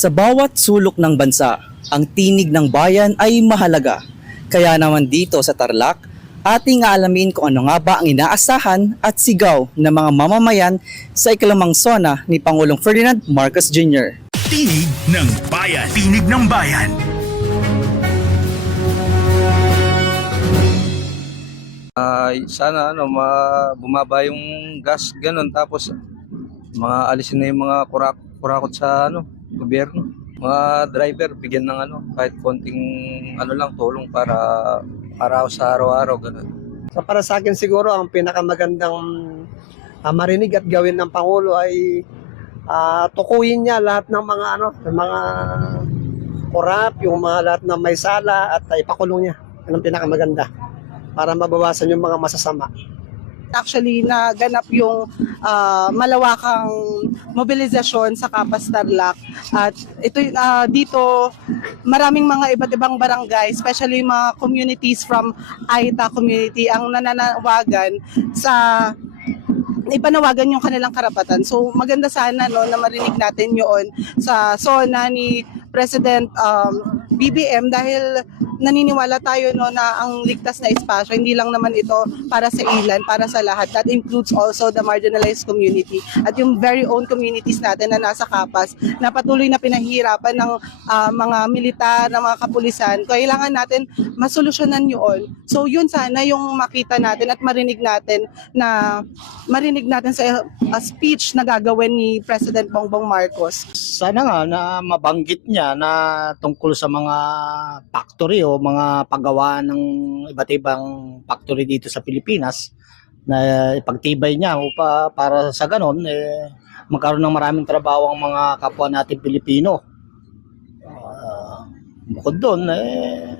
Sa bawat sulok ng bansa, ang tinig ng bayan ay mahalaga. Kaya naman dito sa Tarlac, ating aalamin kung ano nga ba ang inaasahan at sigaw ng mga mamamayan sa ikalimang sona ni Pangulong Ferdinand Marcos Jr. Tinig ng Bayan. Tinig ng Bayan. Sana bumaba yung gas ganun, tapos mga alisin na yung mga kurakot sa gobyerno. Mga driver bigyan ng kahit konting lang tulong para sa araw-araw ganun. So para sa akin siguro ang pinakamagandang marinig at gawin ng Pangulo ay tukuyin niya lahat ng mga korap, yung mga lahat ng may sala at ipakulong niya. Yan ang pinakamaganda para mabawasan yung mga masasama. Actually, naganap yung malawakang mobilisasyon sa Kapas Tarlac. At ito dito, maraming mga iba't ibang barangay, especially mga communities from Aita community, ang nananawagan sa ipanawagan yung kanilang karapatan. So maganda sana na marinig natin yun sa SONA ni President BBM dahil naniniwala tayo na ang ligtas na espasyo, hindi lang naman ito para sa ilan, para sa lahat. That includes also the marginalized community at yung very own communities natin na nasa Kapas na patuloy na pinahihirapan ng mga militar, ng mga kapulisan. Kailangan natin masolusyonan yun. So yun sana yung makita natin at marinig natin sa speech na gagawin ni President Bongbong Marcos. Sana nga na mabanggit niya na tungkol sa mga factory o mga paggawa ng iba't ibang factory dito sa Pilipinas na ipagtibay niya para sa ganon magkaroon ng maraming trabaho ang mga kapwa natin Pilipino. Bukod doon,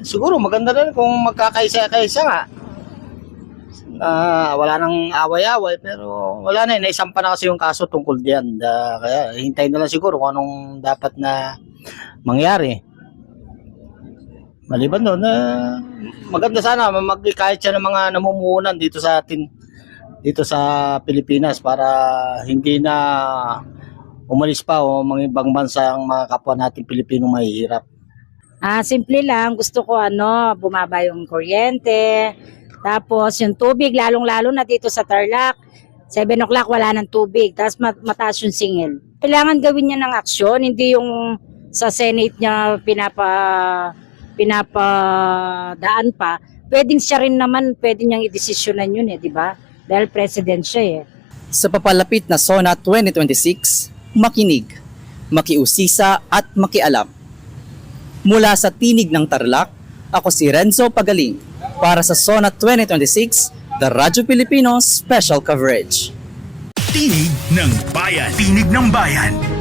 siguro maganda rin kung magkakaisa-kaisa nga. Wala nang away-away pero wala na, naisampa na kasi yung kaso tungkol diyan. Kaya hintayin na lang siguro kung anong dapat na mangyari. Maliban doon, maganda sana magkikahit siya ng mga namumuhunan dito sa atin, dito sa Pilipinas para hindi na umalis pa o mga ibang bansa ang mga kapwa natin Pilipino mahihirap. Simple lang, gusto ko bumaba yung kuryente, tapos yung tubig, lalong-lalo na dito sa Tarlac, 7 o'clock wala ng tubig, tapos mataas yung singil. Kailangan gawin niya ng aksyon, hindi yung sa Senate niya pinapadaan pa. Pwedeng siya rin naman, pwede niyang idesisyonan yun di ba? Dahil president siya Sa papalapit na SONA 2026, makinig, makiusisa at makialam. Mula sa Tinig ng Tarlac, ako si Renzo Pagaling para sa SONA 2026, The Radyo Pilipino Special Coverage. Tinig ng Bayan. Tinig ng Bayan.